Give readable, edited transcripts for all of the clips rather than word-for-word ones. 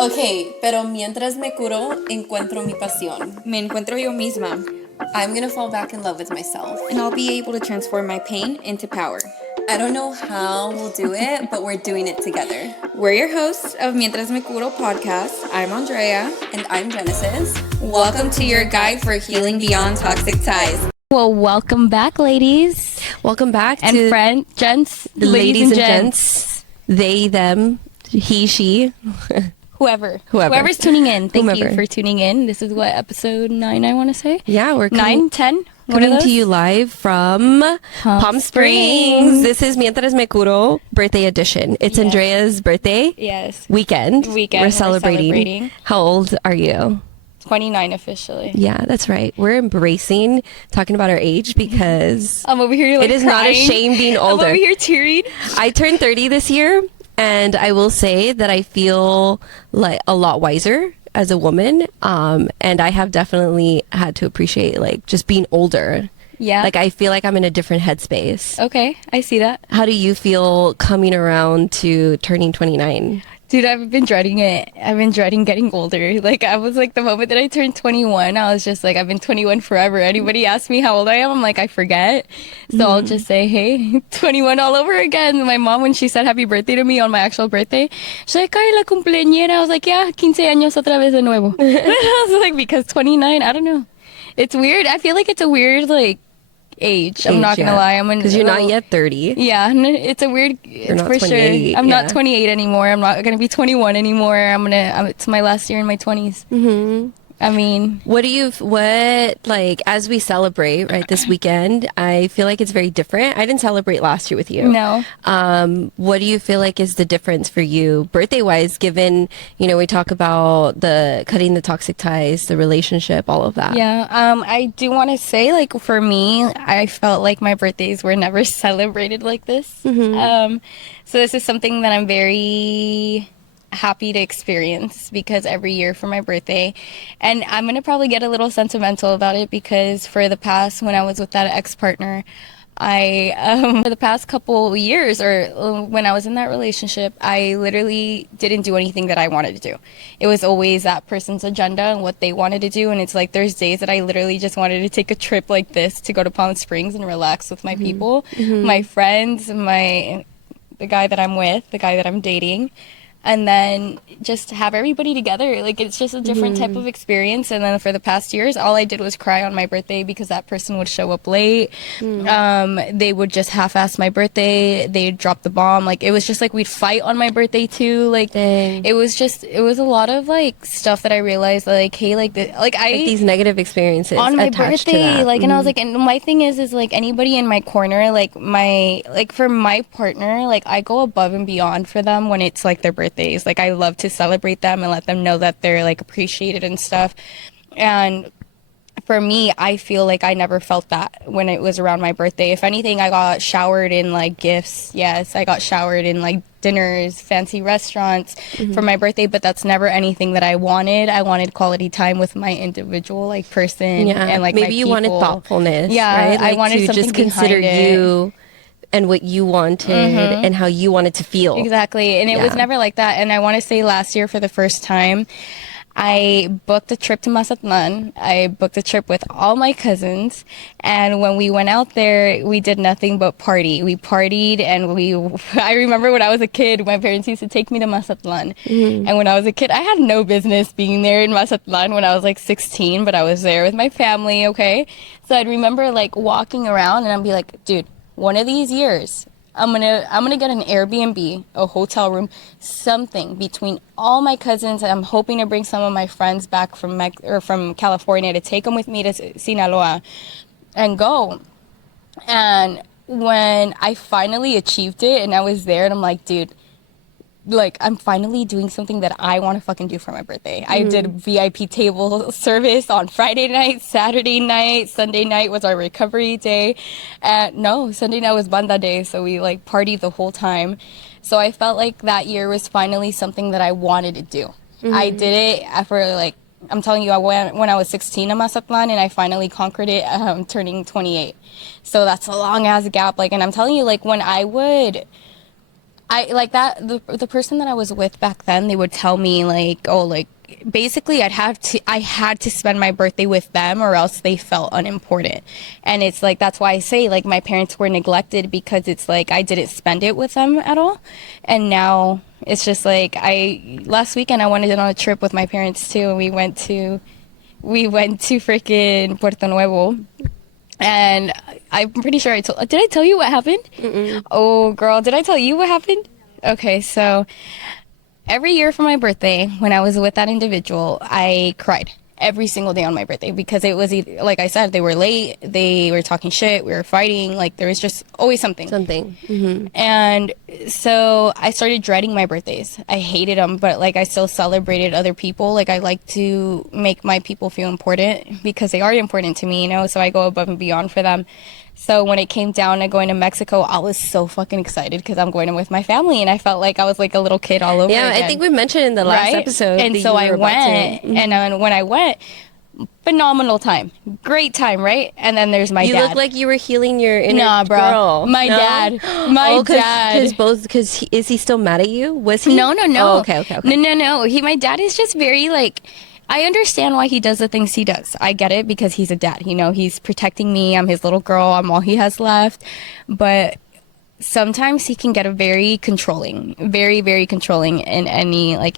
Okay, pero mientras me curo, encuentro mi pasión. Me encuentro yo misma. I'm gonna fall back in love with myself. And I'll be able to transform my pain into power. I don't know how we'll do it, but we're doing it together. We're your hosts of Mientras Me Curo Podcast. I'm Andrea. And I'm Genesis. Welcome to your guide for healing beyond toxic ties. Well, welcome back, ladies. Welcome back and to gents, the ladies and gents. They, them, he, she. Whoever's tuning in. Thank you for tuning in. This is what, episode 9, I want to say? Yeah, we're 9, 10? Coming to you live from Palm Springs. This is Mientras Me Curo birthday edition. It's Andrea's birthday. Yes. Weekend. We're celebrating. How old are you? 29 officially. Yeah, that's right. We're embracing talking about our age because I'm over here it is crying. Not a shame being older. I'm over here teary. I turned 30 this year. And I will say that I feel like a lot wiser as a woman. And I have definitely had to appreciate like just being older. Yeah. Like I feel like I'm in a different headspace. Okay, I see that. How do you feel coming around to turning 29? Dude, I've been dreading it. I've been dreading getting older. Like, I was like, the moment that I turned 21, I was just like, I've been 21 forever. Anybody asks me how old I am, I'm like, I forget. So I'll just say, hey, 21 all over again. My mom, when she said happy birthday to me on my actual birthday, she's like, ay, la cumpleañera. I was like, yeah, 15 años otra vez de nuevo. I was like, because 29, I don't know. It's weird. I feel like it's a weird, like, age. I'm not gonna lie. Because you're not yet 30. Yeah, it's a weird. It's for sure. I'm not 28 anymore. I'm not gonna be 21 anymore. It's my last year in my 20s. Mm-hmm. I mean, what like as we celebrate right this weekend? I feel like it's very different. I didn't celebrate last year with you. No. What do you feel like is the difference for you birthday wise? Given we talk about the cutting the toxic ties, the relationship, all of that. Yeah. I do want to say like for me, I felt like my birthdays were never celebrated like this. Mm-hmm. So this is something that I'm very happy to experience because every year for my birthday, and I'm gonna probably get a little sentimental about it because for the past, when I was with that ex-partner, I for the past couple years or when I was in that relationship, I literally didn't do anything that I wanted to do. It was always that person's agenda and what they wanted to do, and it's like there's days that I literally just wanted to take a trip like this to go to Palm Springs and relax with my people, my friends, the guy that I'm with, the guy that I'm dating, and then just have everybody together. Like, it's just a different type of experience. And then for the past years, all I did was cry on my birthday because that person would show up late. They would just half-ass my birthday. They'd drop the bomb. Like, it was just like we'd fight on my birthday too. Like, it was a lot of like stuff that I realized like, hey, like these negative experiences on my attached birthday, to that. like, and I was like, and my thing is like anybody in my corner, like for my partner, like I go above and beyond for them when it's like their birthdays. Like, I love to celebrate them and let them know that they're like appreciated and stuff. And for me, I feel like I never felt that when it was around my birthday. If anything, I got showered in like gifts. Yes, I got showered in like dinners, fancy restaurants for my birthday, but that's never anything that I wanted. I wanted quality time with my individual like person and like maybe my you people. wanted thoughtfulness. Yeah, right? Like, I wanted to something just consider you and what you wanted and how you wanted to feel. Exactly. And it was never like that. And I want to say last year for the first time, I booked a trip to Mazatlan. I booked a trip with all my cousins. And when we went out there, we did nothing but party. We partied and I remember when I was a kid, my parents used to take me to Mazatlan. And when I was a kid, I had no business being there in Mazatlan when I was like 16, but I was there with my family, okay? So I'd remember like walking around and I'd be like, dude, one of these years, I'm gonna get an Airbnb, a hotel room, something between all my cousins. I'm hoping to bring some of my friends back from California to take them with me to Sinaloa and go. And when I finally achieved it and I was there and I'm like, dude, like, I'm finally doing something that I want to fucking do for my birthday. I did VIP table service on Friday night, Saturday night, Sunday night was our recovery day. Sunday night was banda day, so we like partied the whole time. So I felt like that year was finally something that I wanted to do. I did it after like, I'm telling you, I went when I was 16 to Mazatlan and I finally conquered it turning 28. So that's a long ass gap. Like, and I'm telling you, like, when I would I like that the person that I was with back then, they would tell me like, oh, like basically I had to spend my birthday with them or else they felt unimportant. And it's like, that's why I say like my parents were neglected, because it's like I didn't spend it with them at all. And now it's just like last weekend I went on a trip with my parents too, and we went to freaking Puerto Nuevo. And I'm pretty sure did I tell you what happened? Mm-mm. Oh, girl, did I tell you what happened? Okay, so every year for my birthday, when I was with that individual, I cried every single day on my birthday, because it was either, like I said, they were late, they were talking shit, we were fighting, like there was just always something. Mm-hmm. And so I started dreading my birthdays. I hated them, but like I still celebrated other people. Like I like to make my people feel important, because they are important to me, you know, so I go above and beyond for them. So when it came down to going to Mexico, I was so fucking excited, because I'm going with my family, and I felt like I was like a little kid all over again. I think we mentioned in the last episode. And so I went, and when I went, phenomenal time, great time, right? And then there's my dad. You look like you were healing your inner girl. My dad, because is he still mad at you? Was he? No. Oh, okay. No. My dad is just very like, I understand why he does the things he does. I get it, because he's a dad. You know, he's protecting me. I'm his little girl. I'm all he has left. But sometimes he can get very controlling, very, very controlling in any, like,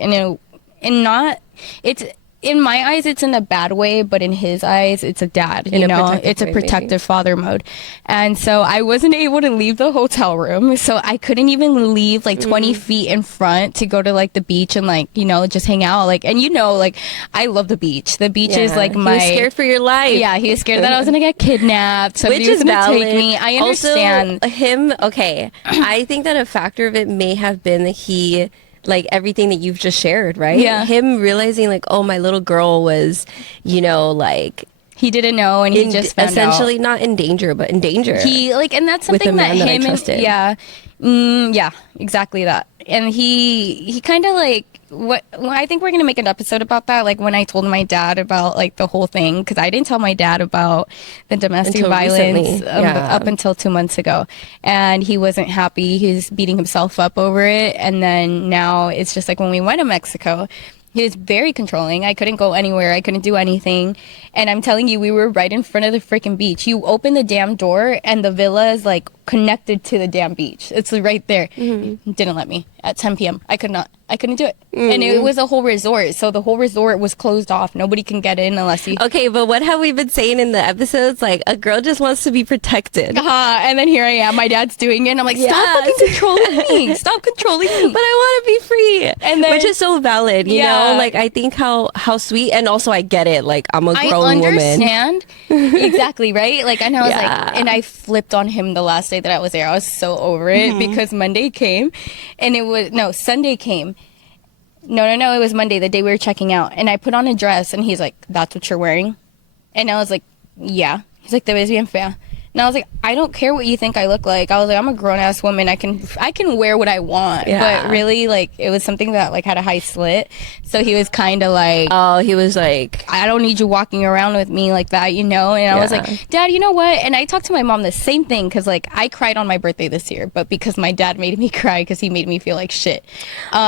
in my eyes, it's in a bad way, but in his eyes, it's a dad, you know, it's a protective father mode. And so I wasn't able to leave the hotel room. So I couldn't even leave like 20 feet in front to go to like the beach and like, you know, just hang out. Like, and you know, like I love the beach. The beach is like He was scared for your life. Yeah, he was scared that I was going to get kidnapped. Somebody was going to take me. I understand. Also, him, okay. I think that a factor of it may have been that he, like everything that you've just shared, right? Yeah. Him realizing like, oh, my little girl was, you know, like he didn't know, and he just found essentially out. not in danger, but in danger. He like, and that's something that him and yeah, exactly that. And he kind of like I think we're gonna make an episode about that. Like when I told my dad about like the whole thing, because I didn't tell my dad about the domestic violence up until 2 months ago, and he wasn't happy. He was beating himself up over it, and then now it's just like when we went to Mexico, he was very controlling. I couldn't go anywhere. I couldn't do anything. And I'm telling you, we were right in front of the freaking beach. You open the damn door and the villa is like connected to the damn beach. It's right there. Mm-hmm. Didn't let me at 10 p.m. I couldn't do it. Mm-hmm. And it was a whole resort. So the whole resort was closed off. Nobody can get in unless you... Okay, but what have we been saying in the episodes? Like, a girl just wants to be protected. And then here I am. My dad's doing it. And I'm like, stop fucking controlling me. Stop controlling me. But I want to be free. And then, which is so valid, you know? Like, I think how sweet. And also, I get it. Like, I'm a grown woman. I understand. Exactly, right? Like, and I was like... And I flipped on him the last day that I was there. I was so over it because Monday came. And it was... No, Sunday came. No, it was Monday, the day we were checking out. And I put on a dress, and he's like, that's what you're wearing? And I was like, yeah. He's like, te ves bien fea. And I was like, I don't care what you think I look like. I was like, I'm a grown-ass woman. I can wear what I want. Yeah. But really, like, it was something that, like, had a high slit. So he was kind of like... Oh, he was like... I don't need you walking around with me like that, you know? And I was like, Dad, you know what? And I talked to my mom the same thing, because, like, I cried on my birthday this year, but because my dad made me cry because he made me feel like shit. So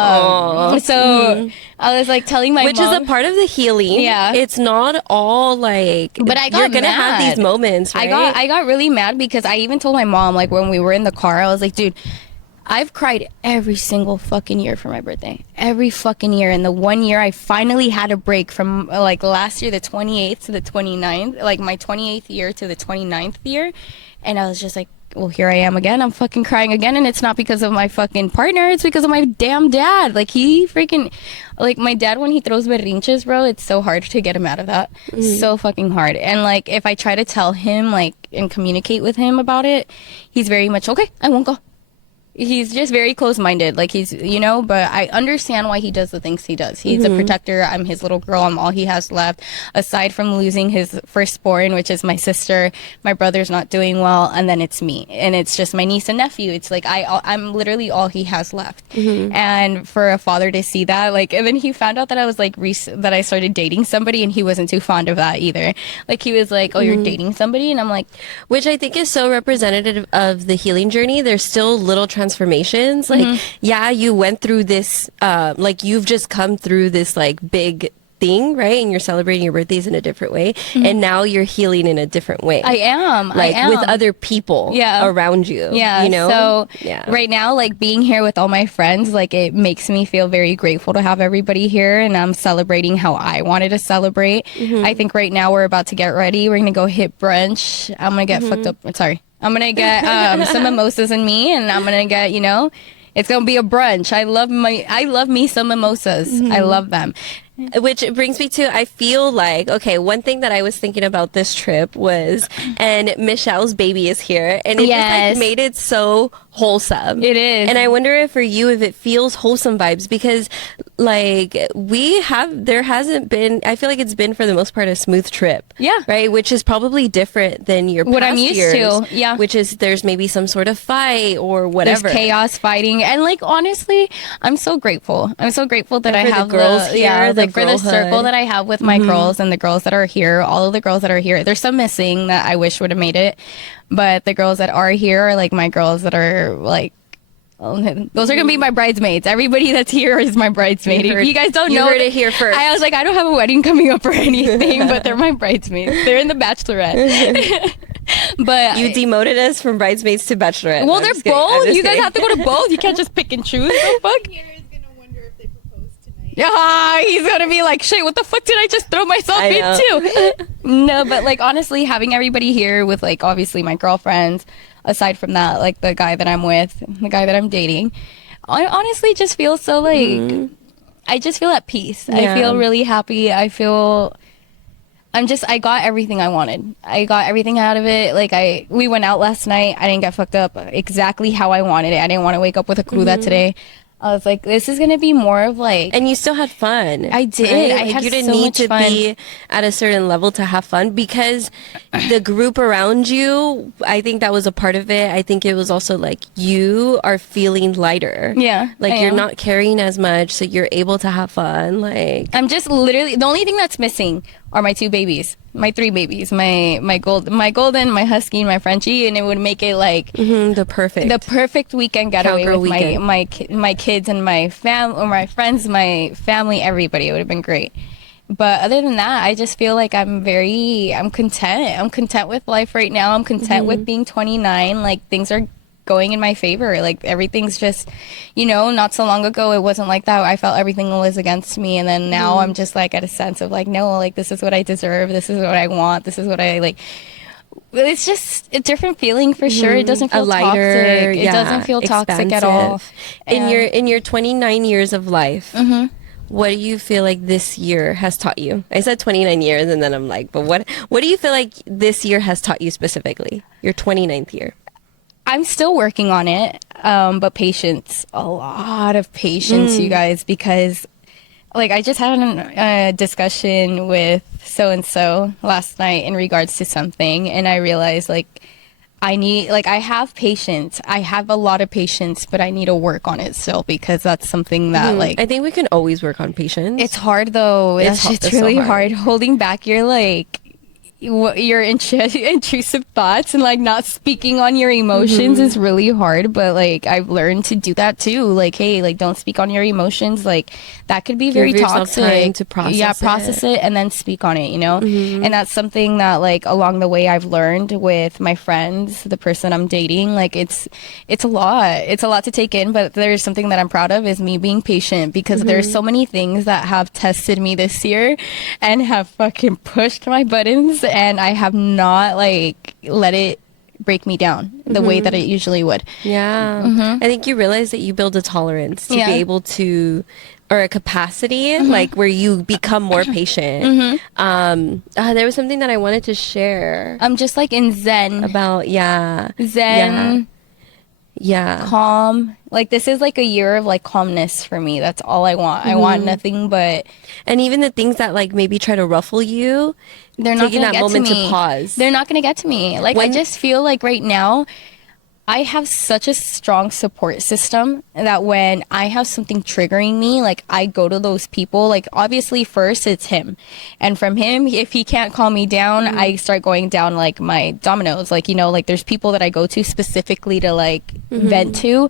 I was, like, telling my mom... Which is a part of the healing. Yeah. It's not all, like... But I got You're going to have these moments, right? I got really mad, because I even told my mom, like, when we were in the car, I was like, dude, I've cried every single fucking year for my birthday. Every fucking year. And the 1 year I finally had a break from, like, last year, the 28th to the 29th, like, my 28th year to the 29th year. And I was just like, well, here I am again. I'm fucking crying again. And it's not because of my fucking partner. It's because of my damn dad. Like, he freaking... Like, my dad, when he throws berrinches, bro, it's so hard to get him out of that. So fucking hard. And, like, if I try to tell him, like, and communicate with him about it, he's very much, okay, I won't go. He's just very close-minded. Like, he's, you know, but I understand why he does the things he does. He's a protector. I'm his little girl. I'm all he has left. Aside from losing his firstborn, which is my sister, my brother's not doing well, and then it's me. And it's just my niece and nephew. It's like, I'm literally all he has left. And for a father to see that, like, and then he found out that I was, like, that I started dating somebody, and he wasn't too fond of that either. Like, he was like, oh, you're dating somebody? And I'm like... Which I think is so representative of the healing journey. There's still little transformations. Like, yeah, you went through this, like you've just come through this like big thing, right? And you're celebrating your birthdays in a different way. And now you're healing in a different way. I am. Like with other people around you. Yeah. You know? So right now, like being here with all my friends, like it makes me feel very grateful to have everybody here, and I'm celebrating how I wanted to celebrate. I think right now we're about to get ready. We're gonna go hit brunch. I'm gonna get fucked up. Sorry. I'm gonna get some mimosas in me, and I'm gonna get, you know, it's gonna be a brunch. I love me some mimosas. I love them. Which brings me to, I feel like, okay, one thing that I was thinking about this trip was, and Michelle's baby is here, and it just like made it so wholesome. It is. And I wonder if for you, if it feels wholesome vibes, because like there hasn't been, I feel like it's been for the most part a smooth trip. Yeah. Right? Which is probably different than your past what I'm used years, to. Yeah. Which is, there's maybe some sort of fight or whatever. There's chaos, fighting, and like honestly, I'm so grateful. I'm so grateful that I have the girls here, like for the circle that I have with my girls and the girls that are here. All of the girls that are here. There's some missing that I wish would have made it, but the girls that are here are like my girls that are like. Those are gonna be my bridesmaids. Everybody that's here is my bridesmaid. You guys don't know. You heard it here first. I was like, I don't have a wedding coming up or anything, but they're my bridesmaids. They're in the Bachelorette. But you demoted us from bridesmaids to Bachelorette. Well, they're both. You guys have to go to both. You can't just pick and choose. The fuck. Yeah, he's gonna be like, shit, what the fuck did I just throw myself into? No, but like honestly, having everybody here with like obviously my girlfriends, aside from that, like the guy that I'm with, the guy that I'm dating, I honestly just feel so like I just feel at peace. I feel really happy. I got everything I wanted. I got everything out of it. Like we went out last night. I didn't get fucked up exactly how I wanted it. I didn't want to wake up with a cruda today. I was like, this is gonna be more of like, and you still had fun. I did. Right? I had you didn't so need much to fun. be at a certain level to have fun, because the group around you, I think that was a part of it. I think it was also like you are feeling lighter. Yeah, like I you're am. not carrying as much, so you're able to have fun. Like I'm just literally, the only thing that's missing are my two babies, my three babies, my golden, my husky, and my Frenchie, and it would make it like the perfect weekend getaway Cowgirl with weekend. my kids and my my friends, my family, everybody. It would have been great. But other than that, I just feel like I'm content. I'm content with life right now. I'm content with being 29. Like things are going in my favor. Like everything's just, you know, not so long ago it wasn't like that. I felt everything was against me, and then now I'm just like at a sense of like, no, like this is what I deserve, this is what I want, this is what I like. It's just a different feeling for sure. It doesn't feel lighter, toxic. It doesn't feel toxic at all. In your 29 years of life, what do you feel like this year has taught you? I said 29 years, and then I'm like, but what do you feel like this year has taught you specifically? Your 29th year. I'm still working on it, but patience, a lot of patience, you guys, because like I just had a discussion with so-and-so last night in regards to something, and I realized like I have patience. I have a lot of patience, but I need to work on it still, because that's something that like I think we can always work on patience. it's hard though. It's really so hard holding back your like your intrusive thoughts and like not speaking on your emotions is really hard, but like I've learned to do that too. Like, hey, like don't speak on your emotions. Like that could be very Give yourself toxic. time to process it and then speak on it, you know. And that's something that like along the way I've learned with my friends, the person I'm dating. Like it's a lot to take in, but there's something that I'm proud of is me being patient, because there's so many things that have tested me this year and have fucking pushed my buttons, and I have not like let it break me down the way that it usually would. I think you realize that you build a tolerance to be able to, or a capacity like where you become more patient. There was something that I wanted to share. I'm just like in zen About zen calm. Like this is like a year of like calmness for me. That's all I want. I want nothing but, and even the things that like maybe try to ruffle you, they're not taking gonna that get moment to me. to pause. They're not gonna get to me. Like I just feel like right now I have such a strong support system that when I have something triggering me, like I go to those people. Like obviously first it's him, and from him, if he can't calm me down, I start going down like my dominoes. Like, you know, like there's people that I go to specifically to like vent to,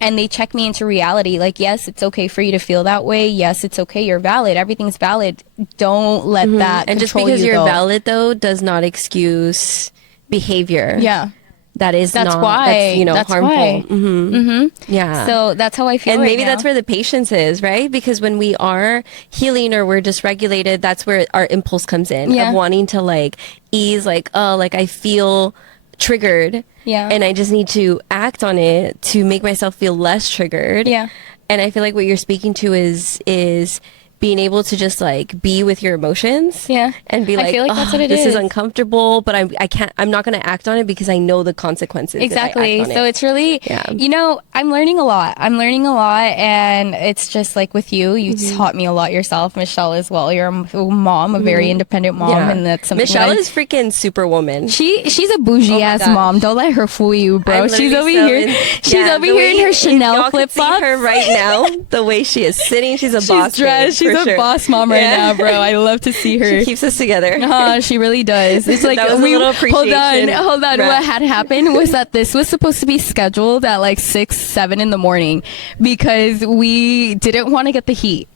and they check me into reality. Like, yes, it's okay for you to feel that way. Yes, it's okay. You're valid. Everything's valid. Don't let that And just control because you, you're though. valid though does not excuse behavior. Yeah. That's Why. that's, you know, That's harmful. why. Yeah. So that's how I feel And right maybe now. that's where the patience is, right? Because when we are healing or we're dysregulated, that's where our impulse comes in Yeah. of wanting to like ease, like, oh, like I feel triggered. Yeah. And I just need to act on it to make myself feel less triggered. Yeah. And I feel like what you're speaking to is being able to just like be with your emotions. Yeah. And be I like, feel like that's what it this is is. uncomfortable, but I'm not going to act on it because I know the consequences. if I act Exactly. on So it. it's really, Yeah. you know, I'm learning a lot. And it's just like with you, you taught me a lot yourself, Michelle, as well. You're a mom, a very independent mom. Yeah. And that's something Michelle that is freaking superwoman. she's a bougie ass gosh. mom. Don't let her fool you, bro. I'm She's over literally here. so She's over the here way in her if Chanel y'all flip could see flops. her right now, the way she is sitting, she's a boss. She's dressed. babe, She's for a sure. boss mom right Yeah. now, bro. I love to see her. She keeps us together. She really does. It's like That was a little hold on. appreciation What rap. had happened was that this was supposed to be scheduled at like 6, 7 in the morning because we didn't want to get the heat.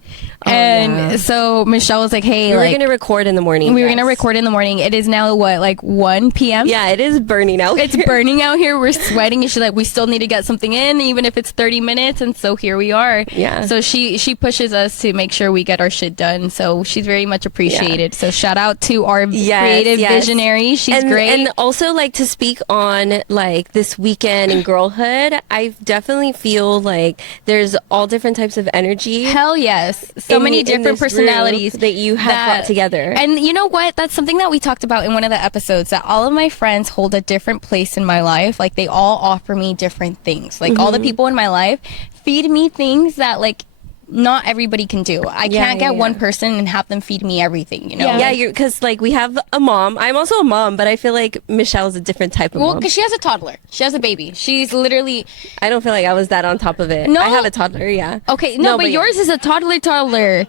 yeah. So Michelle was like, hey, We were like, going to record in the morning. we were yes. going to record in the morning. It is now what, like 1 p.m.? Yeah, it is burning out. It's here. burning out here. We're sweating. And she's like, we still need to get something in, even if it's 30 minutes. And so here we are. Yeah. So she pushes us to make sure we get our shit done. So she's very much appreciated. So shout out to our creative visionary. She's great. And also like to speak on like this weekend and girlhood, I definitely feel like there's all different types of energy. Hell yes. So many in different this personalities group that you have brought together. And you know what? That's something that we talked about in one of the episodes, that all of my friends hold a different place in my life. Like they all offer me different things. Like all the people in my life feed me things that like not everybody can do. I can't get one person and have them feed me everything, you know? Yeah, you're because like we have a mom. I'm also a mom, but I feel like Michelle's a different type of Well, mom. because she has a toddler. She has a baby. She's literally... I don't feel like I was that on top of it. No. I have a toddler, yeah. Okay, no, but yeah. yours is a toddler.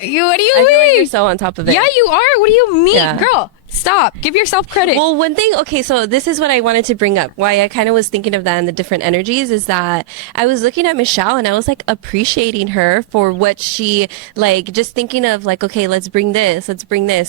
You, what do you I mean? feel like you're so on top of it. Yeah, you are. What do you mean? Yeah. Girl, stop. Give yourself credit. Well, one thing, okay, so this is what I wanted to bring up. Why I kind of was thinking of that and the different energies is that I was looking at Michelle and I was like appreciating her for what she, like, just thinking of like, okay, let's bring this.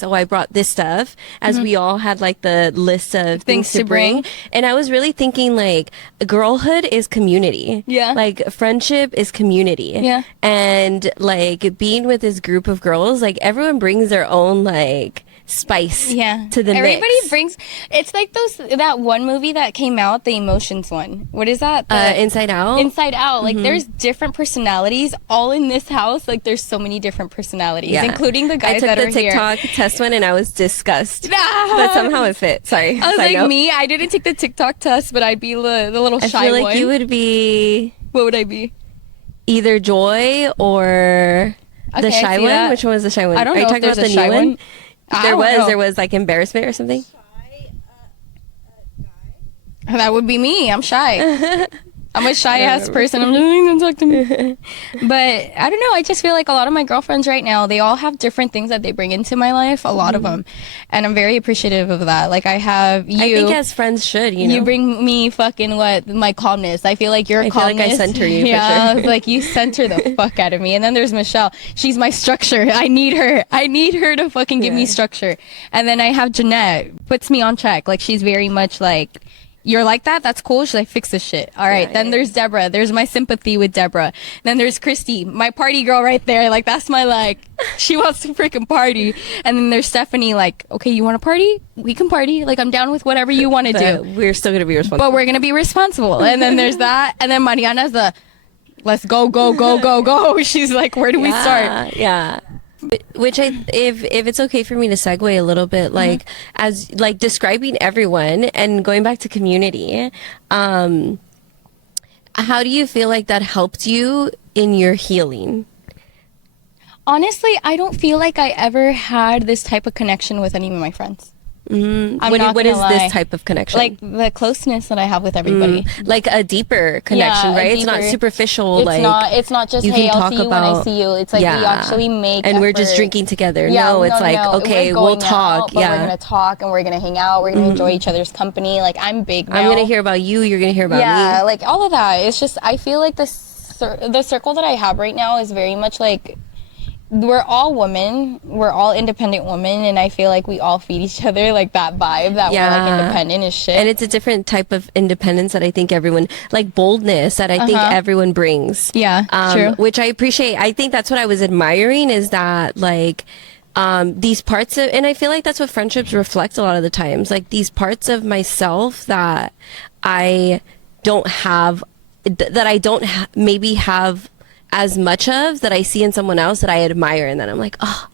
Oh, I brought this stuff. As we all had like the list of things to bring. And I was really thinking like, girlhood is community. Yeah. Like, friendship is community. Yeah. And like being with this group of girls, like everyone brings their own like spice to the Everybody mix. brings, it's like that one movie that came out, the emotions one. What is that? Inside Out. Inside Out. Like there's different personalities all in this house. Like there's so many different personalities, including the guys that I are took the here. TikTok test one and I was disgusted, but somehow it fit. Sorry. I was Side like, note. me, I didn't take the TikTok test, but I'd be the little I shy feel like one. you would be What would I be? either Joy or Okay, the I shy see one. that. Which one was the shy one? I don't Are you know if talking about there's the a new shy one? one. I don't know. There was like embarrassment or something. That would be me. I'm shy. I'm a shy ass person. I'm just don't talk to me. But I don't know. I just feel like a lot of my girlfriends right now, they all have different things that they bring into my life. A lot of them, and I'm very appreciative of that. Like I have you. I think as friends should, you know. You bring me fucking my calmness. I feel like your I feel calmness. like I center you, for Yeah, sure. like you center the fuck out of me. And then there's Michelle. She's my structure. I need her. I need her to fucking give me structure. And then I have Jeanette, puts me on check. Like she's very much like, you're like that? That's cool. She's like, fix this shit. All right. Then there's Deborah. There's my sympathy with Deborah. Then there's Christy, my party girl right there. Like, that's my, like, she wants to freaking party. And then there's Stephanie, like, okay, you want to party? We can party. Like, I'm down with whatever you want to do. We're still gonna be responsible. But we're going to be responsible. And then there's that. And then Mariana's the, let's go, go, go, go, go. She's like, where do we start? Yeah. Which if it's okay for me to segue a little bit, like as like describing everyone and going back to community, how do you feel like that helped you in your healing? Honestly, I don't feel like I ever had this type of connection with any of my friends. What is this type of connection? Like the closeness that I have with everybody. Like a deeper connection, right? It's not superficial. It's not just, hey, I'll see you when I see you. It's like we actually make and effort. we're just drinking together. Okay, we'll talk. But we're going to talk and we're going to hang out. We're going to enjoy each other's company. Like, I'm big now. I'm going to hear about you. You're going to hear about me. Yeah, like all of that. It's just, I feel like the circle that I have right now is very much like, we're all women, we're all independent women, and I feel like we all feed each other, like that vibe that we're like independent as shit. And it's a different type of independence that I think everyone, like boldness that I think everyone brings. Yeah, true. Which I appreciate. I think that's what I was admiring, is that like these parts of, and I feel like that's what friendships reflect a lot of the times, like these parts of myself that I don't have, maybe have as much of, that I see in someone else that I admire, and then I'm like, oh,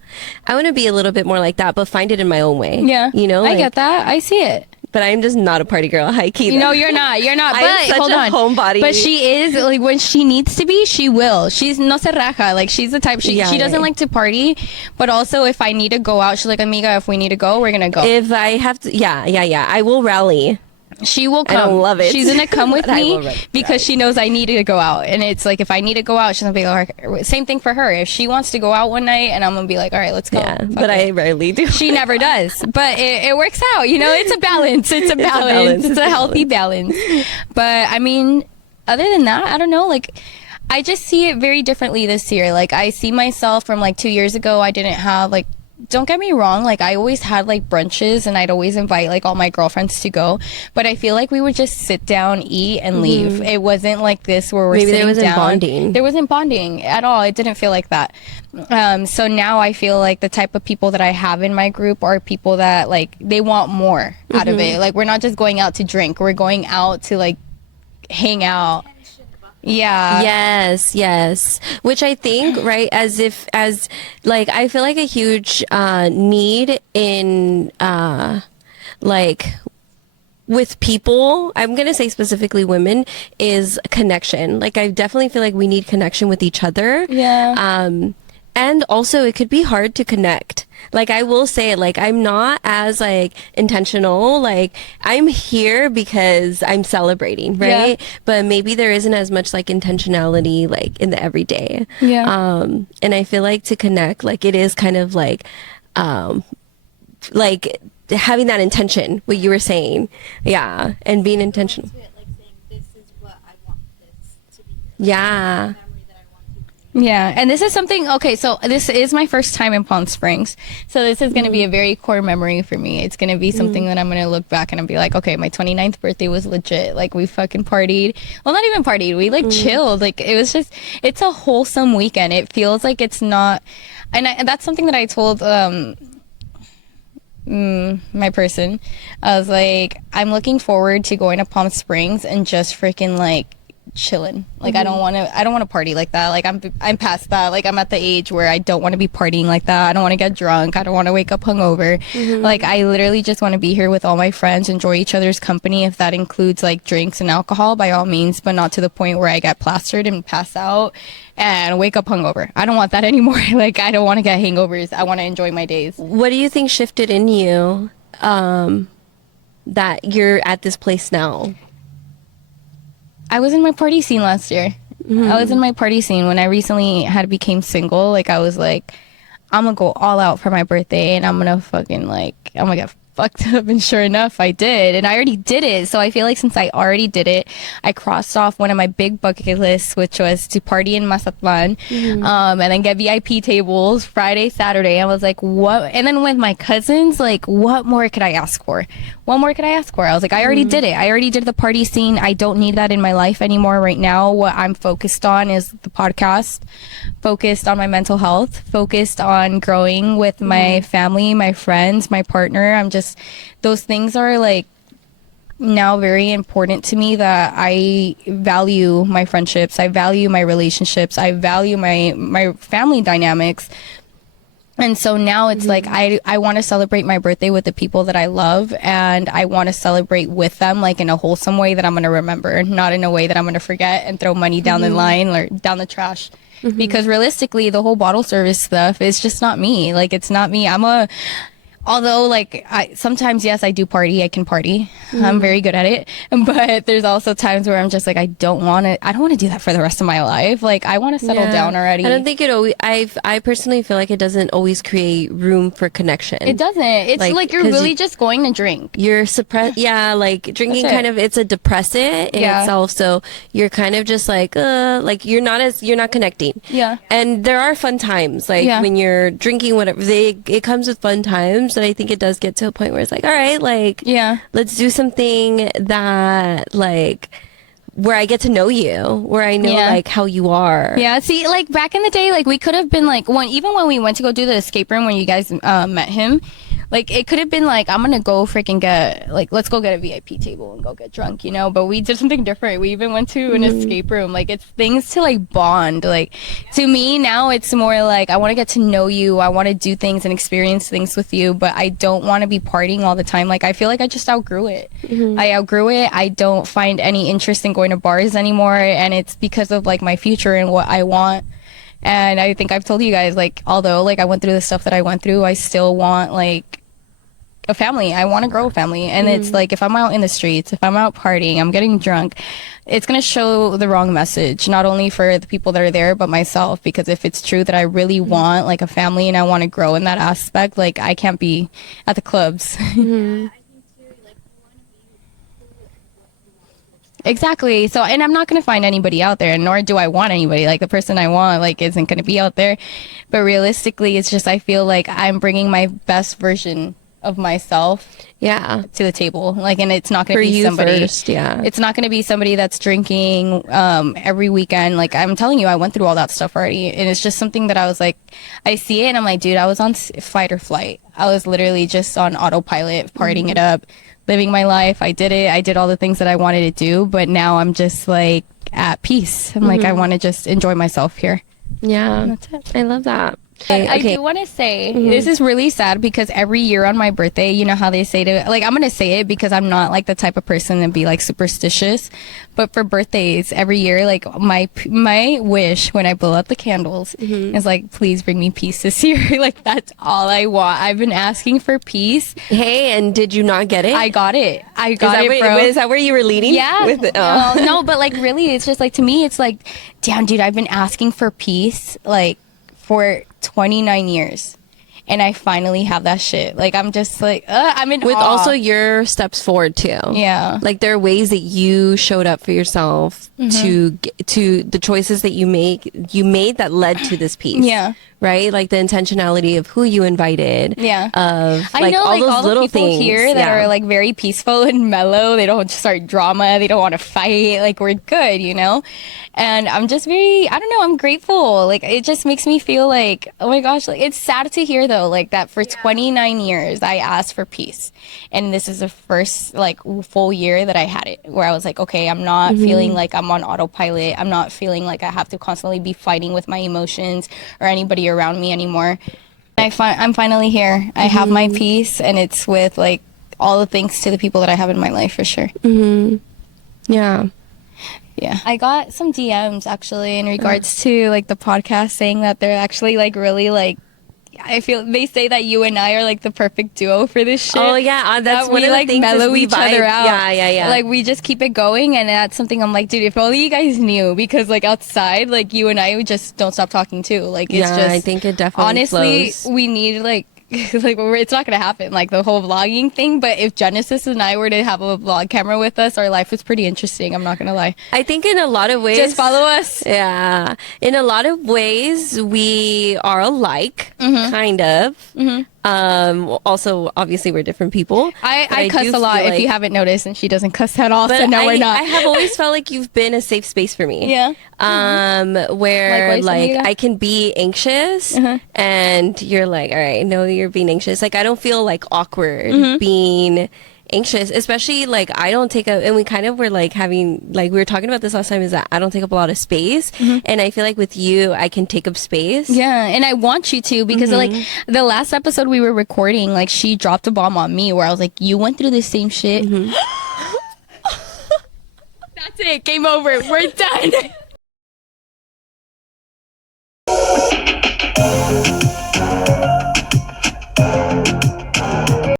I want to be a little bit more like that, but find it in my own way. Yeah, you know, I get that. I see it. But I'm just not a party girl, high key. No, you're not. But I'm such hold a on. homebody. But she is, like, when she needs to be, she will. She's no se raja. Like, she's the type. She doesn't like to party, but also if I need to go out, she's like, amiga, if we need to go, we're gonna go. If I have to, I will rally. She will come. I don't love it. She's gonna come with me because she knows I need to go out. And it's like, if I need to go out, she's gonna be like, same thing for her. If she wants to go out one night, and I'm gonna be like, all right, let's go. Yeah, but I rarely do. She never does. But it works out. You know, it's a balance. It's a balance. It's a healthy balance. But I mean, other than that, I don't know. Like, I just see it very differently this year. Like, I see myself from like 2 years ago. I didn't have like, don't get me wrong, like I always had like brunches and I'd always invite like all my girlfriends to go, but I feel like we would just sit down, eat, and leave. It wasn't like this where we're sitting down. Maybe there wasn't bonding. There wasn't bonding at all. It didn't feel like that. So now I feel like the type of people that I have in my group are people that like, they want more out of it. Like, we're not just going out to drink, we're going out to like hang out. Yeah. Yes. Which I think, right, as like, I feel like a huge need in like with people, I'm going to say specifically women, is connection. Like, I definitely feel like we need connection with each other. Yeah. And also it could be hard to connect. Like, I will say, like, I'm not as like intentional. Like, I'm here because I'm celebrating, right? Yeah. But maybe there isn't as much like intentionality like in the everyday. Yeah. And I feel like to connect, like, it is kind of like having that intention, what you were saying. Yeah. And being intentional. Like saying, this is what I want this to be. Yeah. Yeah, and this is something, okay, so this is my first time in Palm Springs, so this is going to be a very core memory for me. It's going to be something that I'm going to look back and I'll be like, okay, my 29th birthday was legit. Like, we fucking partied. Well, not even partied. We, like, chilled. Like, it was just, it's a wholesome weekend. It feels like it's not, and that's something that I told my person. I was like, I'm looking forward to going to Palm Springs and just freaking, like, chilling. Like, I don't want to party like that. Like, I'm past that. Like, I'm at the age where I don't want to be partying like that. I don't want to get drunk. I don't want to wake up hungover. Like, I literally just want to be here with all my friends, enjoy each other's company. If that includes like drinks and alcohol, by all means, but not to the point where I get plastered and pass out and wake up hungover. I don't want that anymore. Like, I don't want to get hangovers. I want to enjoy my days. What do you think shifted in you that you're at this place now? I was in my party scene last year. I was in my party scene when I recently became single. Like, I was like, I'm gonna go all out for my birthday and I'm gonna fucking like, I'm gonna get fucked up. And sure enough, I did. And I already did it. So I feel like since I already did it, I crossed off one of my big bucket lists, which was to party in Mazatlan, and then get VIP tables Friday, Saturday. I was like, what? And then with my cousins, like, what more could I ask for? What more could I ask for? I was like, I already did it. I already did the party scene. I don't need that in my life anymore right now. What I'm focused on is the podcast, focused on my mental health, focused on growing with my family, my friends, my partner. Those things are like now very important to me, that I value my friendships. I value my relationships. I value my family dynamics. And so now it's like, I want to celebrate my birthday with the people that I love, and I want to celebrate with them, like in a wholesome way that I'm going to remember, not in a way that I'm going to forget and throw money down the line or down the trash. Because realistically, the whole bottle service stuff is just not me. Like, it's not me. although like sometimes, yes, I do party. I can party. I'm very good at it. But there's also times where I'm just like, I don't want to do that for the rest of my life. Like, I want to settle down already. I don't think it always, I personally feel like it doesn't always create room for connection. It doesn't. It's like you're really just going to drink. You're suppressed. Yeah, like drinking kind of, it's a depressant in itself. So you're kind of just like you're not connecting. Yeah. And there are fun times, like when you're drinking, whatever, it comes with fun times. And I think it does get to a point where it's like, all right, like, let's do something that like, where I get to know you, where I know like how you are. Yeah, see, like back in the day, like we could have been like, even when we went to go do the escape room when you guys met him, like it could have been like, I'm gonna go freaking let's go get a VIP table and go get drunk, you know? But we did something different. We even went to an escape room. Like, it's things to like bond. Like, to me now, it's more like I want to get to know you. I want to do things and experience things with you, but I don't want to be partying all the time. Like, I feel like I just outgrew it. I outgrew it. I don't find any interest in going to bars anymore, and it's because of like my future and what I want. And I think I've told you guys, like, although like I went through the stuff that I went through, I still want like a family. I want to grow a family. And it's like, if I'm out in the streets, if I'm out partying, I'm getting drunk, it's going to show the wrong message, not only for the people that are there, but myself. Because if it's true that I really want like a family and I want to grow in that aspect, like I can't be at the clubs. Exactly. So, and I'm not going to find anybody out there, nor do I want anybody. Like, the person I want, like, isn't going to be out there. But realistically, it's just, I feel like I'm bringing my best version of myself to the table. Like, and it's not going to be somebody first, it's not going to be somebody that's drinking every weekend. Like, I'm telling you, I went through all that stuff already, and it's just something that I was like, I see it and I'm like, dude, I was on fight or flight. I was literally just on autopilot, partying it up, living my life. I did it. I did all the things that I wanted to do, but now I'm just like at peace. I'm like, I want to just enjoy myself here. Yeah, that's it. I love that. I do want to say, this is really sad because every year on my birthday, you know how they say to, like, I'm going to say it because I'm not like the type of person to be like superstitious, but for birthdays every year, like my wish when I blow out the candles is like, please bring me peace this year. Like, that's all I want. I've been asking for peace. Hey, and did you not get it? I got it. Bro. Is that where you were leading? Yeah. With it? Oh. No, but like really, it's just like, to me, it's like, damn, dude, I've been asking for peace like for 29 years, and I finally have that shit. Like, I'm just like, I'm in with awe. Also your steps forward too. Yeah, like there are ways that you showed up for yourself to the choices that you made that led to this piece. Yeah, right. Like the intentionality of who you invited. Yeah, of I like know, all like those all little the people things here that are like very peaceful and mellow. They don't start drama. They don't want to fight. Like, we're good, you know. And I'm just very, I don't know, I'm grateful. Like, it just makes me feel like, oh my gosh, like, it's sad to hear though, like that for 29 years I asked for peace. And this is the first like full year that I had it, where I was like, okay, I'm not feeling like I'm on autopilot. I'm not feeling like I have to constantly be fighting with my emotions or anybody around me anymore. I'm finally here. I have my peace, and it's with like all the thanks to the people that I have in my life, for sure. Yeah. Yeah. I got some DMs actually in regards to like the podcast, saying that they're actually like really like, I feel they say that you and I are like the perfect duo for this shit. Oh yeah, that's that one we of the like things mellow each other out. Yeah. Like, we just keep it going, and that's something I'm like, dude, if only you guys knew, because like outside, like you and I, we just don't stop talking too. Like, it's just, I think it definitely honestly flows. we need like like, it's not gonna happen, like the whole vlogging thing, but if Genesis and I were to have a vlog camera with us, our life is pretty interesting. I'm not gonna lie. I think in a lot of ways, just follow us. Yeah, in a lot of ways we are alike, kind of. Also, obviously, we're different people. I cuss a lot, if you haven't noticed, and she doesn't cuss at all. So no, we're not. I have always felt like you've been a safe space for me. Yeah. Where Likewise, like Anita. I can be anxious, and you're like, all right, no, you're being anxious. Like, I don't feel like awkward being anxious, especially like I don't take up, and we kind of were like having, like we were talking about this last time, is that I don't take up a lot of space, and I feel like with you I can take up space. Yeah, and I want you to, because like the last episode we were recording, like she dropped a bomb on me where I was like, you went through the same shit. That's it, game over, we're done.